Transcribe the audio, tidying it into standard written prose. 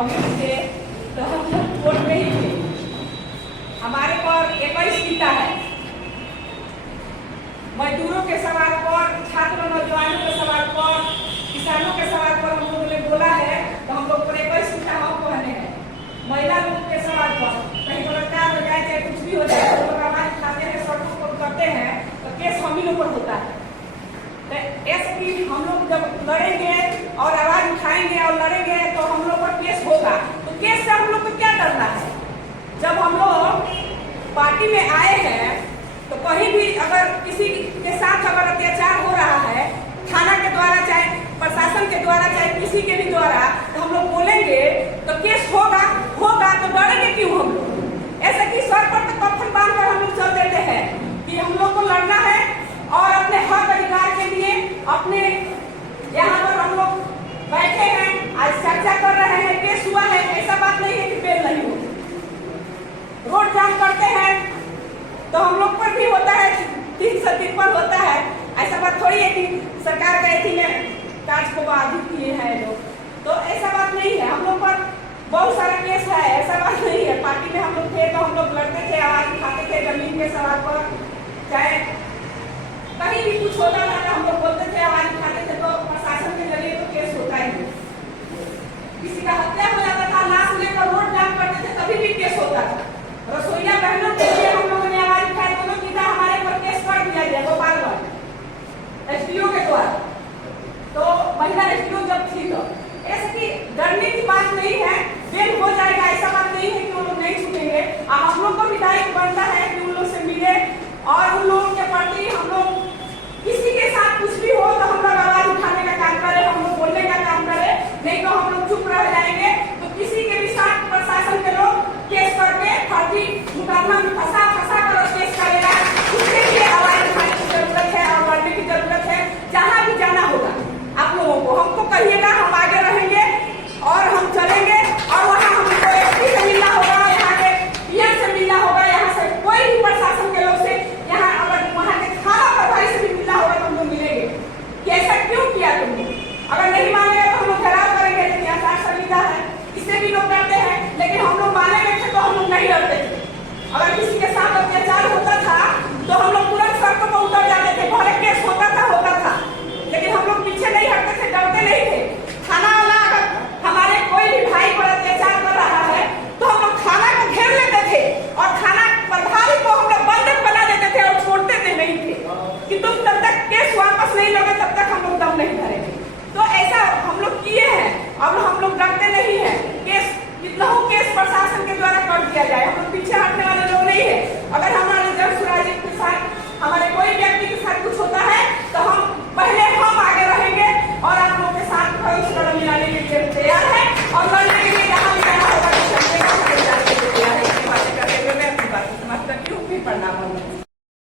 अभी से तो हम लोग कोर्ट में ही थे। हमारे पर 21 बीता है। मजदूरों के सवाल पर, छात्रों नौजवानों के सवाल पर, किसानों के सवाल पर हम लोगों ने बोला है तो हम लोग पर 21 बीता हम कहने हैं। महिला लोग के सवाल पर कहीं बलात्कार हो जाए चाहे कुछ भी हो जाए तो लोग आवाज उठाते हैं, सड़कों पर उतरते हैं तो केस हम ही लोग पर होता है। तो ऐसे हम लोग जब लड़ेंगे और आवाज उठाएंगे और लड़ेंगे तो हम लोग पर केस होगा। तो केस से हम लोग को क्या डरना है? जब हम लोग पार्टी में आए हैं तो कहीं भी अगर किसी के साथ अगर अत्याचार हो रहा है थाना के द्वारा चाहे प्रशासन के द्वारा चाहे किसी के भी द्वारा तो हम लोग बोलेंगे तो केस होगा तो डरेंगे क्यों हम लोग? ऐसे कि सर पर तो कफन बांध कर हम लोग चल देते हैं कि हम लोग को लड़ना है और अपने हक अधिकार के लिए अपने यहाँ पर हम लोग बैठे हैं, आज चर्चा कर रहे हैं, केस हुआ है। ऐसा बात नहीं है कि बेल नहीं हो। रोड जाम करते हैं तो हम लोग पर भी होता है, 353 होता है। ऐसा बात थोड़ी है कि सरकार गई थी में काज को बाधित किए हैं लोग, तो ऐसा बात नहीं है। हम लोग पर बहुत सारा केस है, ऐसा बात नहीं है। पार्टी में हम लोग थे तो हम लोग लड़ते थे, आवाज उठाते थे जमीन के सवाल पर, चाहे कहीं भी कुछ होता था तो हम लोग बोलते थे, आवाज उठाते थे। तो प्रशासन के जरिए तो केस होता ही। किसी का हत्या हो जाता था, लाश लेकर रोड जाम करते थे, तभी भी केस होता था। रसोईया बहनों के लिए हम लोगों ने आवाज उठाई, दोनों गीता हमारे पर केस कर दिया गया गोपालगंज एसडीओ के द्वारा। तो महिला एसडीओ जब थी तो ऐसे कि डरने की बात नहीं है, बेल हो जाएगा, ऐसा बात नहीं है कि वो लोग नहीं छूटेंगे। हम लोग को भी दायित्व बनता है कि उन लोग से मिले और उन लोगों के प्रति हम लोग किसी के साथ कुछ भी हो तो हम लोग आवाज उठाने का काम करें, हम लोग बोलने का काम करें। नहीं तो हम लोग चुप रह जाएंगे तो किसी के भी साथ प्रशासन के लोग केस करके फर्जी मुकदमा में फंसा